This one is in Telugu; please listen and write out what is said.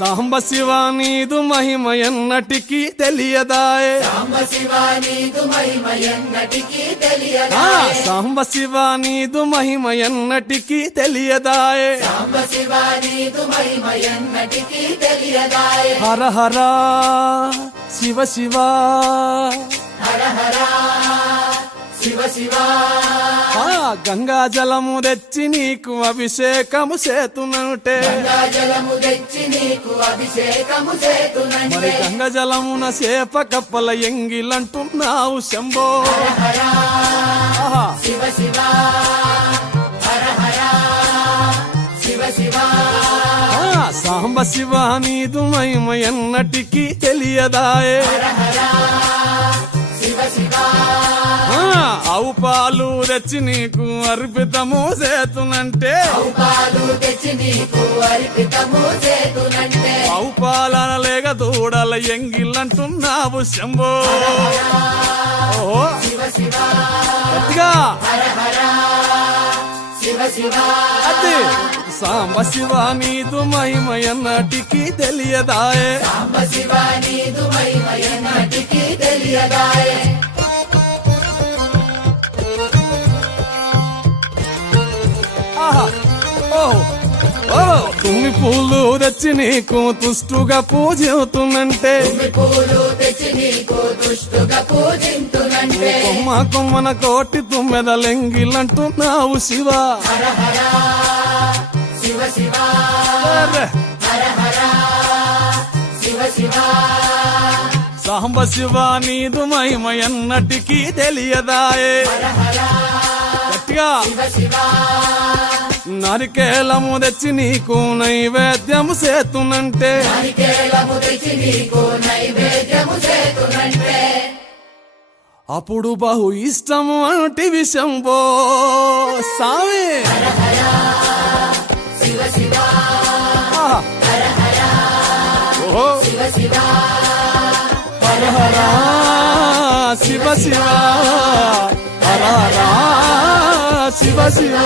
సాంబ శివ నీదు మహిమ ఎన్నటికీ తెలియదాయే సాంబ శివ నీదు మహిమ ఎన్నటికీ తెలియదాయే సాంబ శివ నీదు మహిమ ఎన్నటికీ తెలియదాయే సాంబ శివ నీదు మహిమ ఎన్నటికీ తెలియదాయే హర హర శివ శివ హర హర శివ శివ గంగా జలము తెచ్చి నీకు అభిషేకము చేతునంటే గంగా జలము తెచ్చి నీకు అభిషేకము మరి చేతునంటే గంగ జలమున చేప కప్పల ఎంగిలంటున్నావు శంభో హర ఆహా. శివ శివ హర హర శివ శివ సాంబ శివ నీదు మహిమ ఎన్నటికీ తెలియదాయే హర హర శివ శివ ఆవు పాలు తెచ్చి నీకు అర్పితము చేతునంటే పాలు తెచ్చి నీకు అర్పితము చేతునంటే ఆవు పాలన లేక దూడల ఎంగిలంటున్నావు శంభో ఓహో శివ శివ గట్టిగా హర హర శివ శివ అది సాంబ శివ నీదు మహిమ ఎన్నటికీ తెలియదాయే సాంబ శివ నీదు మహిమ ఎన్నటికీ తెలియదాయే ఆహా ఓహో ఓహో తుమ్మి పూలు తెచ్చి నీకు తుష్టుగా పూజవుతున్నంటే పూలు తెచ్చి నీకు దుష్టుగా పూజింతునంటే కొమ్మ కొమ్మన కోటి తుమ్మెదలెంగిలంటున్నావు శివ హర హర శివ శివ అరే. హర హర శివ శివ సాంబ శివ నీదు మహిమ ఎన్నటికీ తెలియదాయే హర హర గట్టిగా శివ శివ నరికేలము తెచ్చి నీకు నైవేద్యము చేతునంటే నారికేళము తెచ్చి నీకు నైవేద్యము చేతునంటే అప్పుడు బహు ఇష్టము అంటే విషంబో సామి హర హర శివ శివ ఆహా. హర హర ఓహో శివ శివ హర హర శివ శివ హర హర శివ శివ